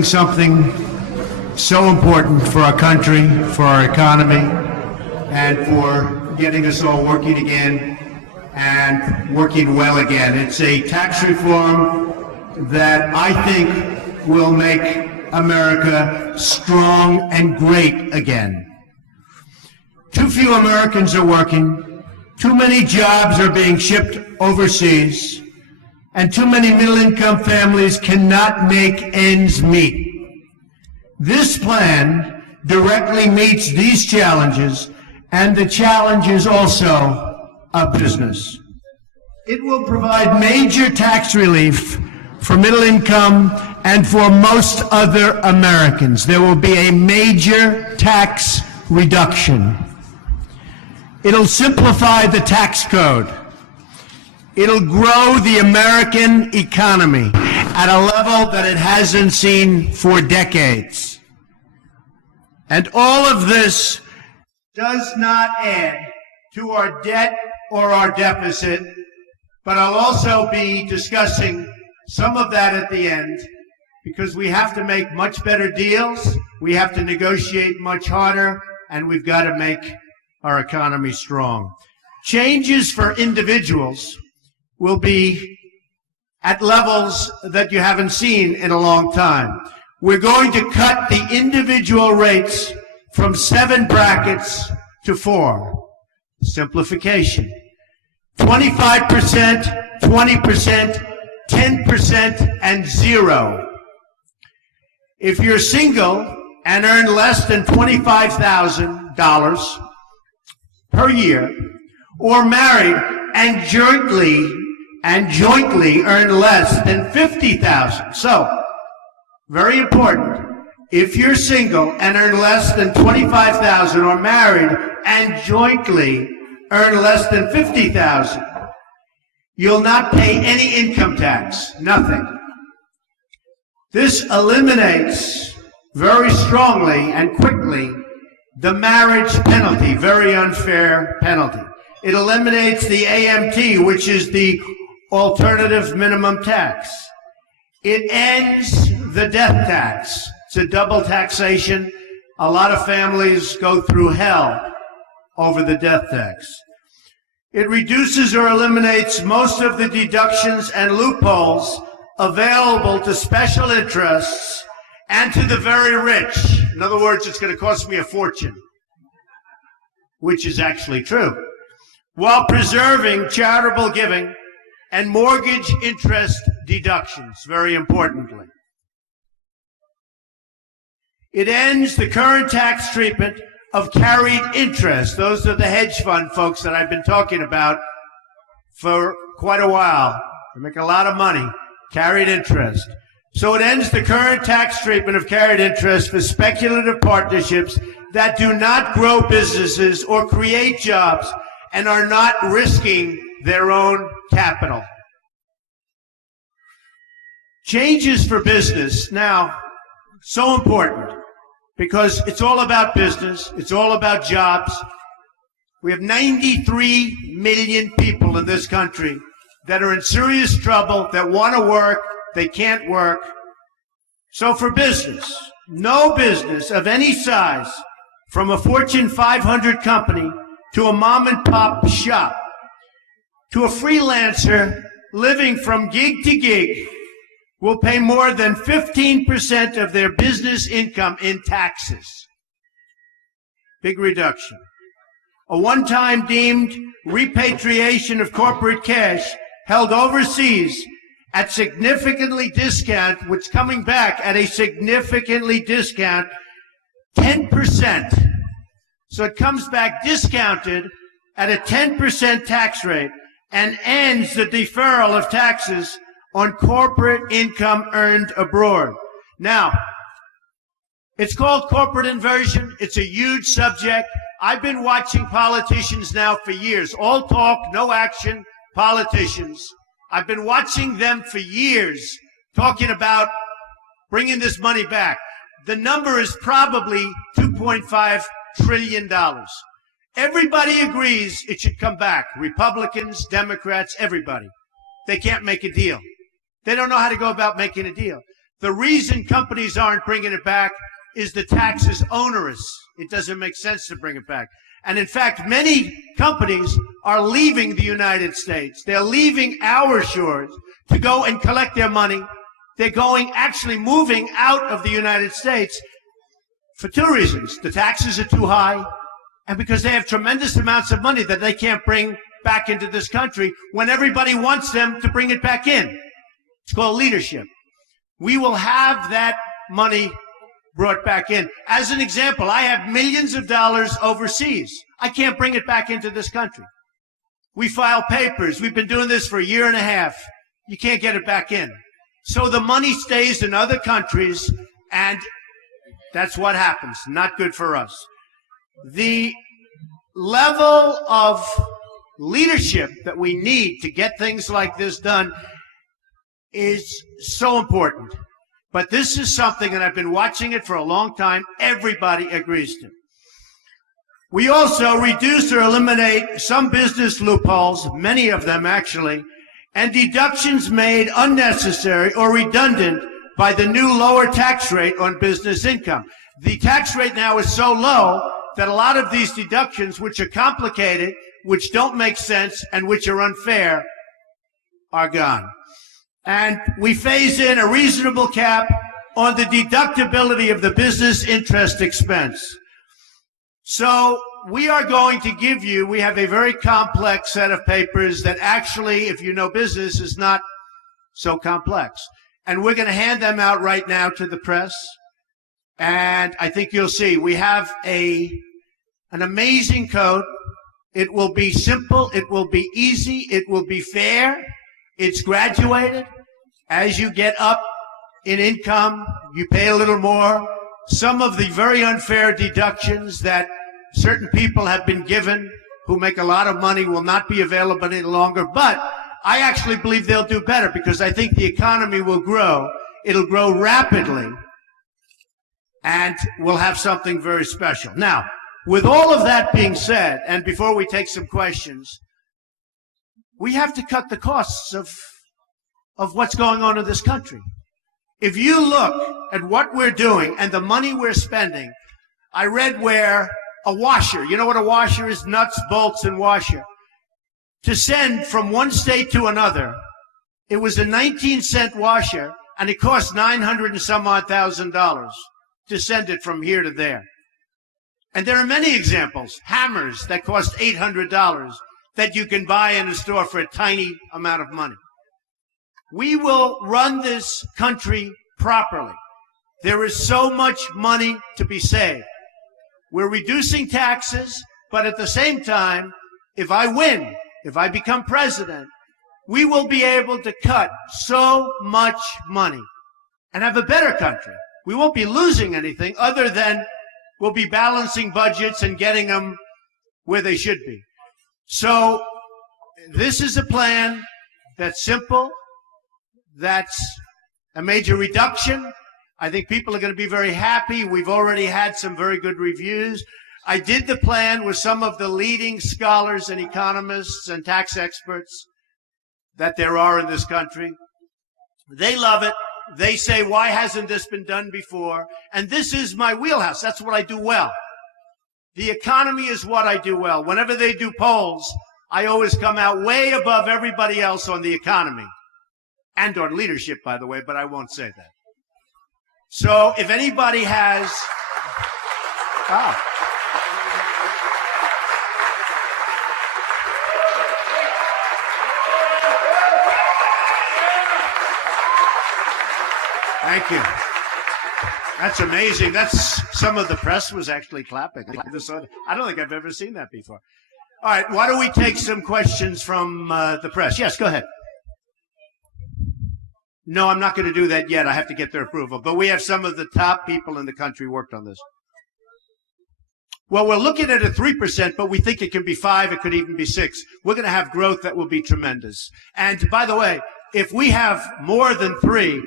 doing something so important for our country, for our economy, and for getting us all working again and working well again. It's a tax reform that I think will make America strong and great again. Too few Americans are working, too many jobs are being shipped overseas, and too many middle-income families cannot make ends meet. This plan directly meets these challenges and the challenges also of business. It will provide major tax relief for middle income and for most other Americans. There will be a major tax reduction. It'll simplify the tax code. It'll grow the American economy at a level that it hasn't seen for decades. And all of this does not add to our debt or our deficit, but I'll also be discussing some of that at the end, because we have to make much better deals, we have to negotiate much harder, and we've got to make our economy strong. Changes for individuals will be at levels that you haven't seen in a long time. We're going to cut the individual rates from 7 brackets to 4. Simplification. 25%, 20%, 10%, and 0. If you're single and earn less than $25,000 per year, or married and jointly earn less than $50,000. So, very important. If you're single and earn less than $25,000, or married and jointly earn less than $50,000, you'll not pay any income tax, nothing. This eliminates very strongly and quickly the marriage penalty, very unfair penalty. It eliminates the AMT, which is the alternative minimum tax. It ends the death tax. It's a double taxation. A lot of families go through hell over the death tax. It reduces or eliminates most of the deductions and loopholes available to special interests and to the very rich. In other words, it's going to cost me a fortune, which is actually true, while preserving charitable giving and mortgage interest deductions, very importantly. It ends the current tax treatment of carried interest. Those are the hedge fund folks that I've been talking about for quite a while. They make a lot of money, carried interest. So it ends the current tax treatment of carried interest for speculative partnerships that do not grow businesses or create jobs and are not risking their own capital. Changes for business. Now, so important, because it's all about business. It's all about jobs. We have 93 million people in this country that are in serious trouble, that want to work, they can't work. So for business, no business of any size, from a Fortune 500 company to a mom and pop shop, to a freelancer living from gig to gig, will pay more than 15% of their business income in taxes. Big reduction. A one-time deemed repatriation of corporate cash held overseas at significantly discount, which coming back at a significantly discount, 10%. So it comes back discounted at a 10% tax rate and ends the deferral of taxes on corporate income earned abroad. Now, it's called corporate inversion. It's a huge subject. I've been watching politicians now for years. All talk, no action politicians. I've been watching them for years talking about bringing this money back. The number is probably $2.5 trillion. Everybody agrees it should come back. Republicans, Democrats, everybody. They can't make a deal. They don't know how to go about making a deal. The reason companies aren't bringing it back is the tax is onerous. It doesn't make sense to bring it back. And in fact, many companies are leaving the United States. They're leaving our shores to go and collect their money. They're actually moving out of the United States for two reasons. The taxes are too high, and because they have tremendous amounts of money that they can't bring back into this country when everybody wants them to bring it back in. It's called leadership. We will have that money brought back in. As an example, I have millions of dollars overseas. I can't bring it back into this country. We file papers. We've been doing this for a year and a half. You can't get it back in. So the money stays in other countries, and that's what happens. Not good for us. The level of leadership that we need to get things like this done is so important. But this is something, and I've been watching it for a long time, everybody agrees to. We also reduce or eliminate some business loopholes, many of them actually, and deductions made unnecessary or redundant by the new lower tax rate on business income. The tax rate now is so low that a lot of these deductions, which are complicated, which don't make sense, and which are unfair, are gone. And we phase in a reasonable cap on the deductibility of the business interest expense. So we are going to give you, we have a very complex set of papers that actually, if you know business, is not so complex. And we're going to hand them out right now to the press. And I think you'll see we have an amazing code. It will be simple. It will be easy. It will be fair. It's graduated. As you get up in income, you pay a little more. Some of the very unfair deductions that certain people have been given who make a lot of money will not be available any longer. But I actually believe they'll do better because I think the economy will grow. It'll grow rapidly. And we'll have something very special. Now, with all of that being said, and before we take some questions, we have to cut the costs of what's going on in this country. If you look at what we're doing and the money we're spending, I read where a washer, you know what a washer is? Nuts, bolts, and washer. To send from one state to another, it was a 19-cent washer, and it cost $900 and some odd thousand to send it from here to there. And there are many examples. Hammers that cost $800 that you can buy in a store for a tiny amount of money. We will run this country properly. There is so much money to be saved. We're reducing taxes, but at the same time, if I win, if I become president, we will be able to cut so much money and have a better country. We won't be losing anything other than we'll be balancing budgets and getting them where they should be. So this is a plan that's simple, that's a major reduction. I think people are going to be very happy. We've already had some very good reviews. I did the plan with some of the leading scholars and economists and tax experts that there are in this country. They love it. They say, why hasn't this been done before? And this is my wheelhouse. That's what I do well. The economy is what I do well. Whenever they do polls, I always come out way above everybody else on the economy. And on leadership, by the way, but I won't say that. So if anybody has... Thank you. That's amazing. That's some of the press was actually clapping. I don't think I've ever seen that before. All right, why don't we take some questions from the press? Yes, go ahead. No, I'm not going to do that yet. I have to get their approval. But we have some of the top people in the country worked on this. Well, we're looking at a 3%, but we think it can be 5, it could even be 6. We're going to have growth that will be tremendous. And by the way, if we have more than 3,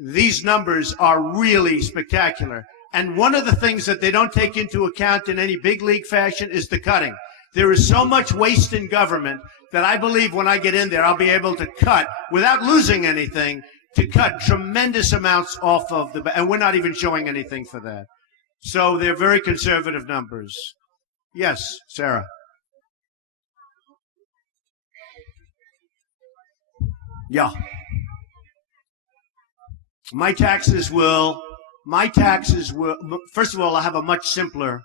these numbers are really spectacular. And one of the things that they don't take into account in any big league fashion is the cutting. There is so much waste in government that I believe when I get in there, I'll be able to cut without losing anything to cut tremendous amounts off of and we're not even showing anything for that. So they're very conservative numbers. Yes, Sarah. Yeah. My taxes will, first of all, I'll have a much simpler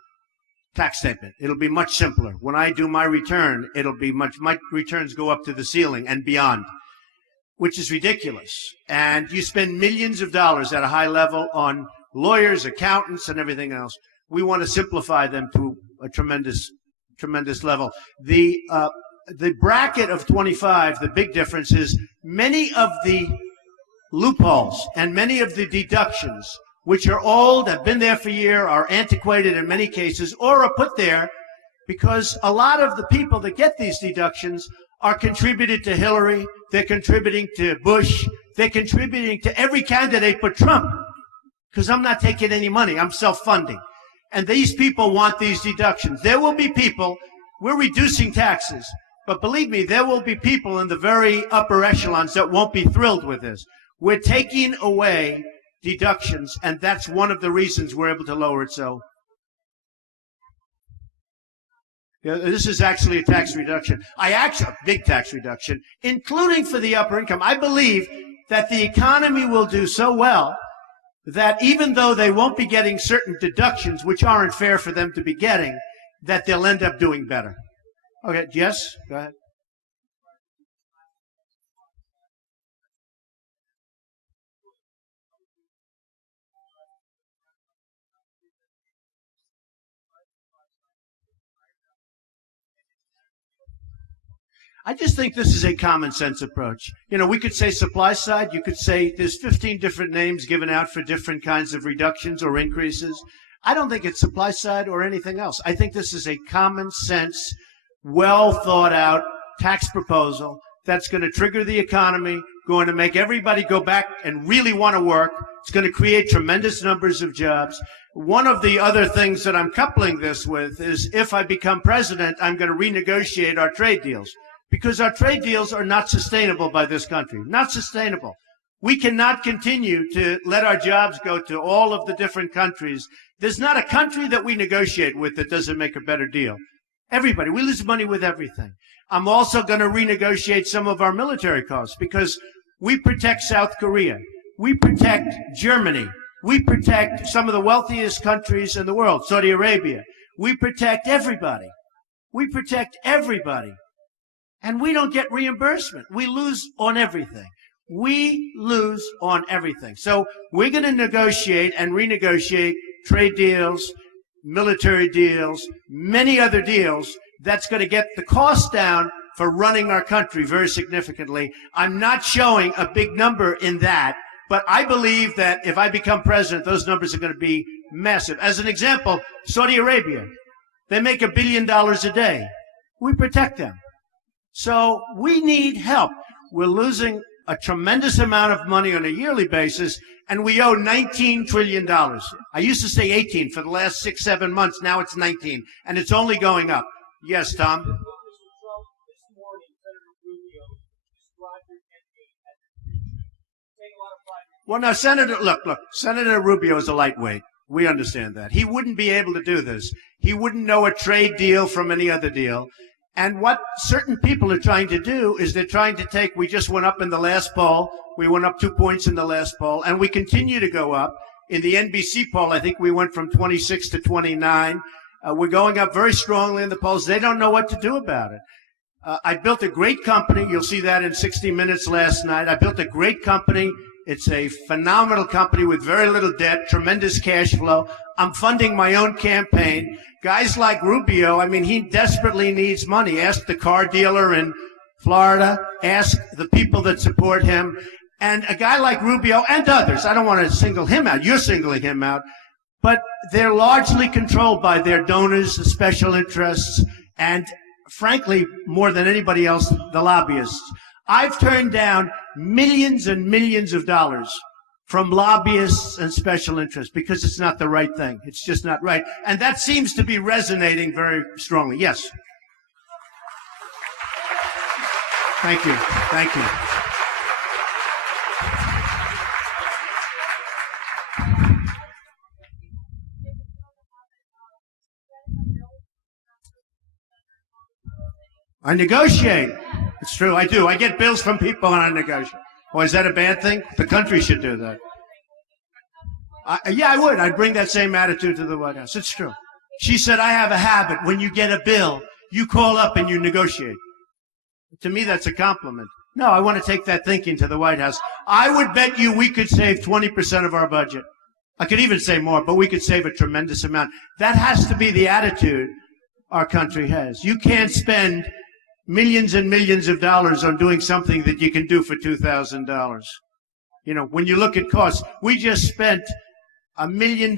tax statement. It'll be much simpler. When I do my return, my returns go up to the ceiling and beyond, which is ridiculous. And you spend millions of dollars at a high level on lawyers, accountants, and everything else. We want to simplify them to a tremendous level. The bracket of 25, the big difference is many of the loopholes and many of the deductions, which are old, have been there for years, are antiquated in many cases, or are put there because a lot of the people that get these deductions are contributed to Hillary, they're contributing to Bush, they're contributing to every candidate but Trump, because I'm not taking any money, I'm self-funding. And these people want these deductions. There will be people, we're reducing taxes, but believe me, there will be people in the very upper echelons that won't be thrilled with this. We're taking away deductions, and that's one of the reasons we're able to lower it. So yeah, this is actually a tax reduction. A big tax reduction, including for the upper income. I believe that the economy will do so well that even though they won't be getting certain deductions, which aren't fair for them to be getting, that they'll end up doing better. Okay, yes, go ahead. I just think this is a common sense approach. You know, we could say supply side. You could say there's 15 different names given out for different kinds of reductions or increases. I don't think it's supply side or anything else. I think this is a common sense, well thought out tax proposal that's going to trigger the economy, going to make everybody go back and really want to work. It's going to create tremendous numbers of jobs. One of the other things that I'm coupling this with is if I become president, I'm going to renegotiate our trade deals. Because our trade deals are not sustainable by this country. Not sustainable. We cannot continue to let our jobs go to all of the different countries. There's not a country that we negotiate with that doesn't make a better deal. Everybody. We lose money with everything. I'm also going to renegotiate some of our military costs because we protect South Korea. We protect Germany. We protect some of the wealthiest countries in the world, Saudi Arabia. We protect everybody. We protect everybody. And we don't get reimbursement. We lose on everything. We lose on everything. So we're going to negotiate and renegotiate trade deals, military deals, many other deals that's going to get the cost down for running our country very significantly. I'm not showing a big number in that, but I believe that if I become president, those numbers are going to be massive. As an example, Saudi Arabia, they make $1 billion a day. We protect them. So we need help. We're losing a tremendous amount of money on a yearly basis, and we owe $19 trillion. I used to say 18 for the last 6, 7 months. Now it's 19, and it's only going up. Yes, Tom? Well, now, Senator, look, Senator Rubio is a lightweight. We understand that. He wouldn't be able to do this. He wouldn't know a trade deal from any other deal. And what certain people are trying to do is they're trying to take, we just went up in the last poll. We went up 2 points in the last poll, and we continue to go up. In the NBC poll, I think we went from 26 to 29. We're going up very strongly in the polls. They don't know what to do about it. I built a great company. You'll see that in 60 Minutes last night. I built a great company. It's a phenomenal company with very little debt, tremendous cash flow. I'm funding my own campaign. Guys like Rubio, I mean, he desperately needs money. Ask the car dealer in Florida. Ask the people that support him. And a guy like Rubio and others, I don't want to single him out. You're singling him out. But they're largely controlled by their donors, the special interests, and frankly, more than anybody else, the lobbyists. I've turned down millions and millions of dollars from lobbyists and special interests because it's not the right thing. It's just not right. And that seems to be resonating very strongly. Yes. Thank you. Thank you. I negotiate. It's true, I do. I get bills from people and I negotiate. Well, is that a bad thing? The country should do that. Yeah, I would. I'd bring that same attitude to the White House. It's true. She said, I have a habit. When you get a bill, you call up and you negotiate. To me, that's a compliment. No, I want to take that thinking to the White House. I would bet you we could save 20% of our budget. I could even say more, but we could save a tremendous amount. That has to be the attitude our country has. You can't spend millions and millions of dollars on doing something that you can do for $2,000. You know, when you look at costs, we just spent $1 million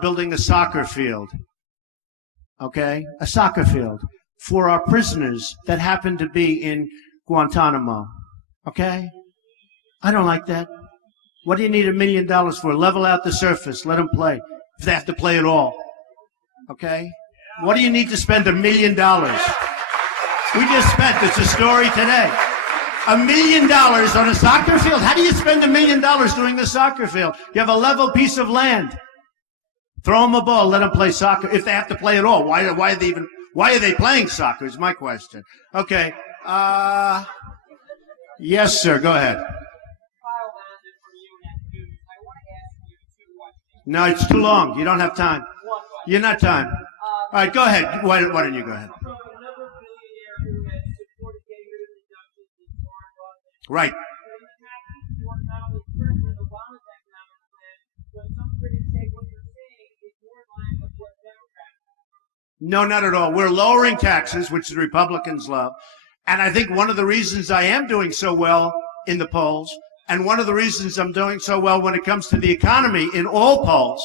building a soccer field. Okay? A soccer field for our prisoners that happen to be in Guantanamo. Okay? I don't like that. What do you need $1 million for? Level out the surface. Let them play. If they have to play at all. Okay? What do you need to spend $1 million? We just spent, it's a story today, $1 million on a soccer field. How do you spend $1 million doing the soccer field? You have a level piece of land. Throw them a ball, let them play soccer. If they have to play at all, why are they playing soccer is my question. Okay. Yes, sir, go ahead. No, it's too long. You don't have time. You're not time. All right, go ahead. Why don't you go ahead? Right. No, not at all. We're lowering taxes, which the Republicans love. And I think one of the reasons I am doing so well in the polls, and one of the reasons I'm doing so well when it comes to the economy in all polls,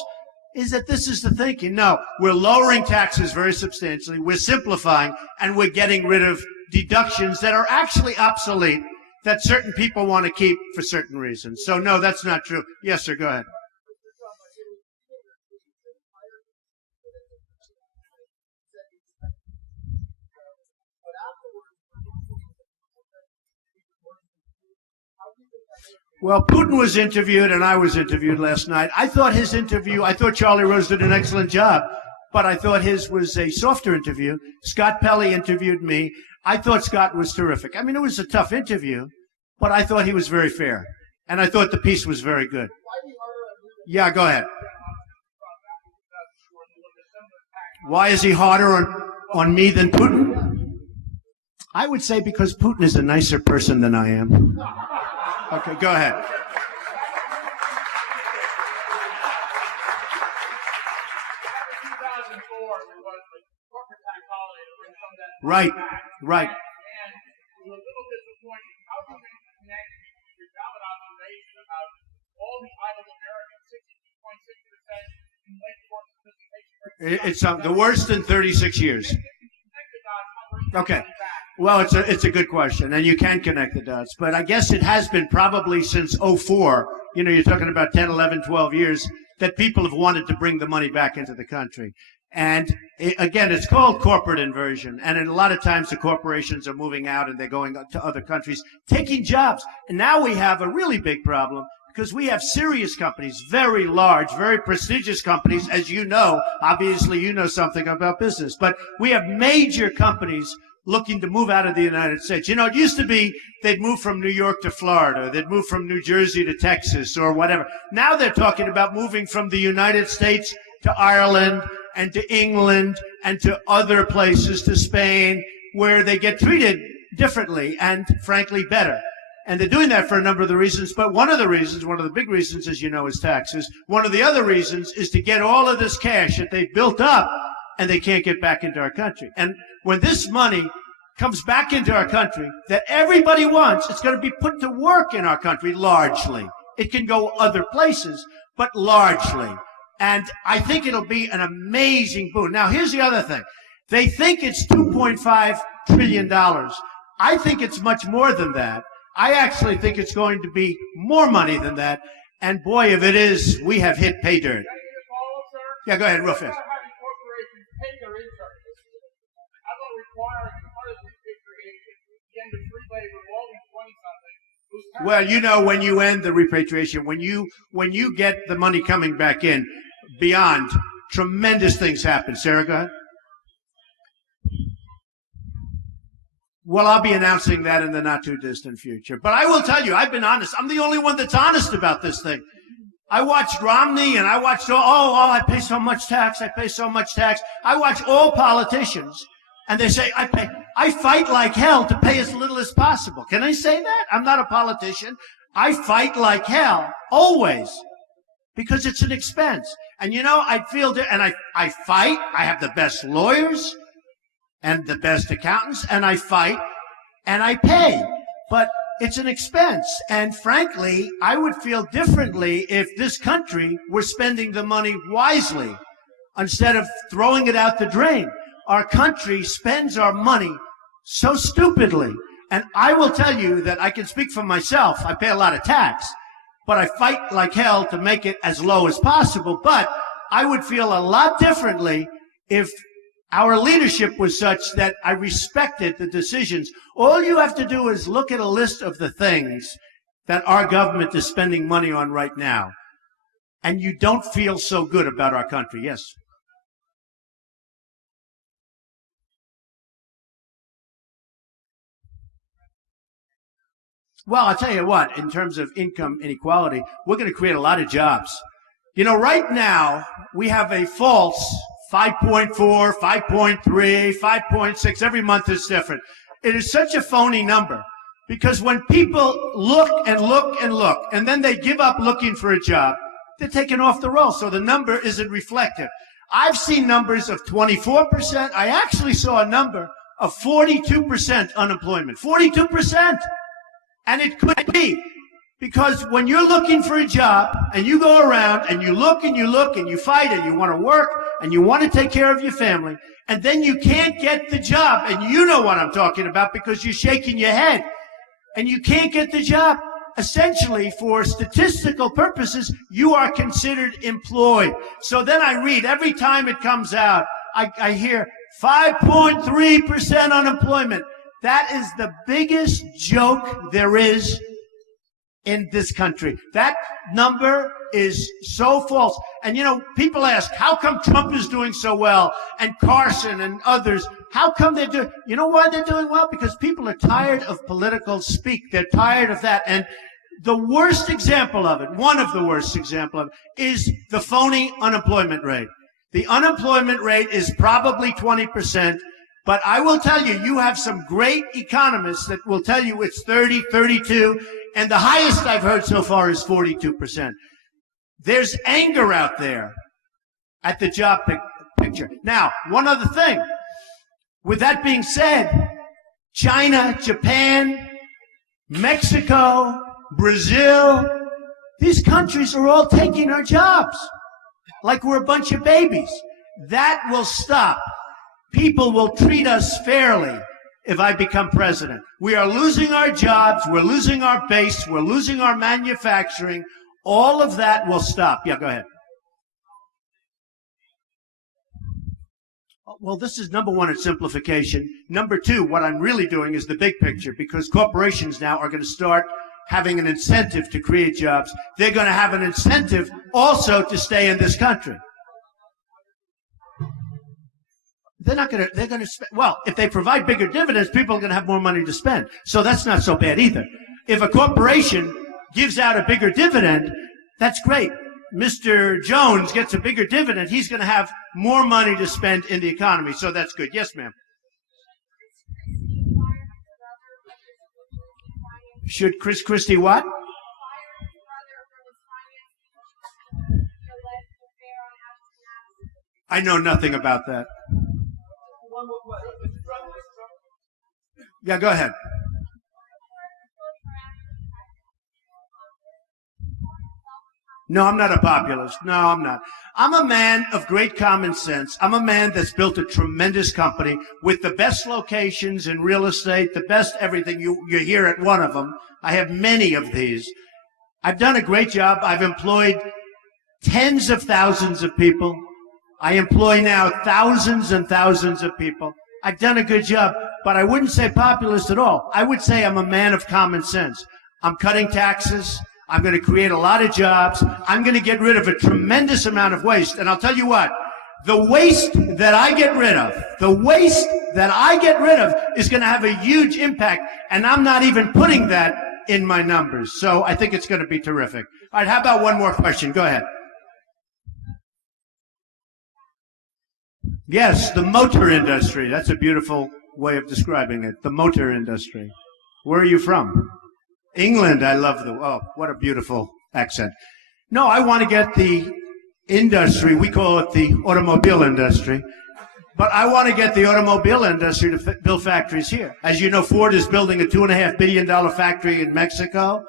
is that this is the thinking. No, we're lowering taxes very substantially, we're simplifying, and we're getting rid of deductions that are actually obsolete, that certain people want to keep for certain reasons. So no, that's not true. Yes, sir, go ahead. Well, Putin was interviewed and I was interviewed last night. I thought Charlie Rose did an excellent job, but I thought his was a softer interview. Scott Pelley interviewed me. I thought Scott was terrific. I mean, it was a tough interview, but I thought he was very fair. And I thought the piece was very good. Yeah, go ahead. Why is he harder on me than Putin? I would say because Putin is a nicer person than I am. Okay, go ahead. Right, right. It's the worst in 36 years. Okay. Well, it's a good question, and you can connect the dots. But I guess it has been probably since '04, you're talking about 10, 11, 12 years, that people have wanted to bring the money back into the country. And again, it's called corporate inversion. And a lot of times the corporations are moving out and they're going to other countries, taking jobs. And now we have a really big problem because we have serious companies, very large, very prestigious companies, as you know. Obviously, you know something about business. But we have major companies looking to move out of the United States. It used to be they'd move from New York to Florida, they'd move from New Jersey to Texas or whatever. Now they're talking about moving from the United States to Ireland and to England and to other places, to Spain, where they get treated differently and frankly better. And they're doing that for a number of the reasons, but one of the big reasons, as you know, is taxes. One of the other reasons is to get all of this cash that they've built up and they can't get back into our country. And when this money comes back into our country that everybody wants, it's going to be put to work in our country largely. It can go other places, but largely. And I think it'll be an amazing boon. Now, here's the other thing. They think it's $2.5 trillion. I think it's much more than that. I actually think it's going to be more money than that. And boy, if it is, we have hit pay dirt. Yeah, go ahead, real fast. Well, when you end the repatriation, when you get the money coming back in, beyond, tremendous things happen. Sarah, go ahead. Well, I'll be announcing that in the not too distant future. But I will tell you, I've been honest. I'm the only one that's honest about this thing. I watched Romney and I watched, I pay so much tax. I pay so much tax. I watch all politicians and they say, I fight like hell to pay as little as possible. Can I say that? I'm not a politician. I fight like hell, always, because it's an expense. And I feel, and I fight. I have the best lawyers and the best accountants, and I fight and I pay. But it's an expense. And frankly, I would feel differently if this country were spending the money wisely instead of throwing it out the drain. Our country spends our money so stupidly. And I will tell you that I can speak for myself. I pay a lot of tax, but I fight like hell to make it as low as possible. But I would feel a lot differently if our leadership was such that I respected the decisions. All you have to do is look at a list of the things that our government is spending money on right now, and you don't feel so good about our country. Yes. Well, I'll tell you what, in terms of income inequality, we're going to create a lot of jobs. Right now, we have a false 5.4, 5.3, 5.6. Every month is different. It is such a phony number because when people look and look and look, and then they give up looking for a job, they're taken off the roll. So the number isn't reflective. I've seen numbers of 24%. I actually saw a number of 42% unemployment. 42%. And it could be because when you're looking for a job and you go around and you look and you look and you fight and you want to work and you want to take care of your family, and then you can't get the job, and you know what I'm talking about because you're shaking your head, and you can't get the job. Essentially, for statistical purposes, you are considered employed. So then I read, every time it comes out, I hear 5.3% unemployment. That is the biggest joke there is in this country. That number is so false. And people ask, how come Trump is doing so well? And Carson and others, how come they're doing, why they're doing well? Because people are tired of political speak. They're tired of that. And the worst example of it, one of the worst example of it, is the phony unemployment rate. The unemployment rate is probably 20%. But I will tell you, you have some great economists that will tell you it's 30, 32, and the highest I've heard so far is 42%. There's anger out there at the job picture. Now, one other thing. With that being said, China, Japan, Mexico, Brazil, these countries are all taking our jobs like we're a bunch of babies. That will stop. People will treat us fairly if I become president. We are losing our jobs. We're losing our base. We're losing our manufacturing. All of that will stop. Yeah, go ahead. Well, this is number one, it's simplification. Number two, what I'm really doing is the big picture, because corporations now are going to start having an incentive to create jobs. They're going to have an incentive also to stay in this country. They're going to spend, well, if they provide bigger dividends, people are going to have more money to spend. So that's not so bad either. If a corporation gives out a bigger dividend, that's great. Mr. Jones gets a bigger dividend, he's going to have more money to spend in the economy. So that's good. Yes, ma'am. Should Christie what? I know nothing about that. Yeah, go ahead. No, I'm not a populist. No, I'm not. I'm a man of great common sense. I'm a man that's built a tremendous company with the best locations in real estate, the best everything. You're here at one of them. I have many of these. I've done a great job. I've employed tens of thousands of people. I employ now thousands and thousands of people. I've done a good job, but I wouldn't say populist at all. I would say I'm a man of common sense. I'm cutting taxes. I'm going to create a lot of jobs. I'm going to get rid of a tremendous amount of waste. And I'll tell you what, The waste that I get rid of, is going to have a huge impact, and I'm not even putting that in my numbers. So I think it's going to be terrific. All right, how about one more question? Go ahead. Yes, the motor industry. That's a beautiful way of describing it. The motor industry. Where are you from? England. I love oh, what a beautiful accent. No, I want to get the industry, we call it the automobile industry, but I want to get the automobile industry to build factories here. As you know, Ford is building a $2.5 billion factory in Mexico.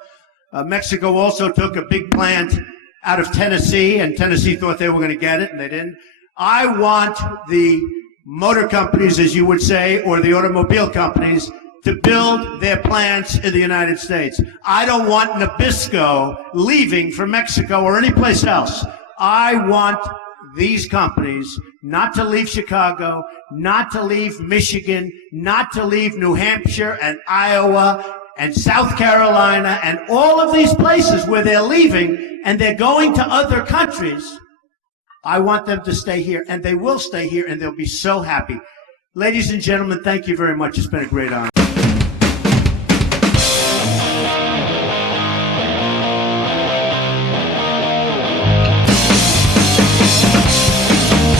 Mexico also took a big plant out of Tennessee, and Tennessee thought they were going to get it, and they didn't. I want the motor companies, as you would say, or the automobile companies, to build their plants in the United States. I don't want Nabisco leaving for Mexico or any place else. I want these companies not to leave Chicago, not to leave Michigan, not to leave New Hampshire and Iowa and South Carolina and all of these places where they're leaving and they're going to other countries. I want them to stay here, and they will stay here, and they'll be so happy. Ladies and gentlemen, thank you very much. It's been a great honor.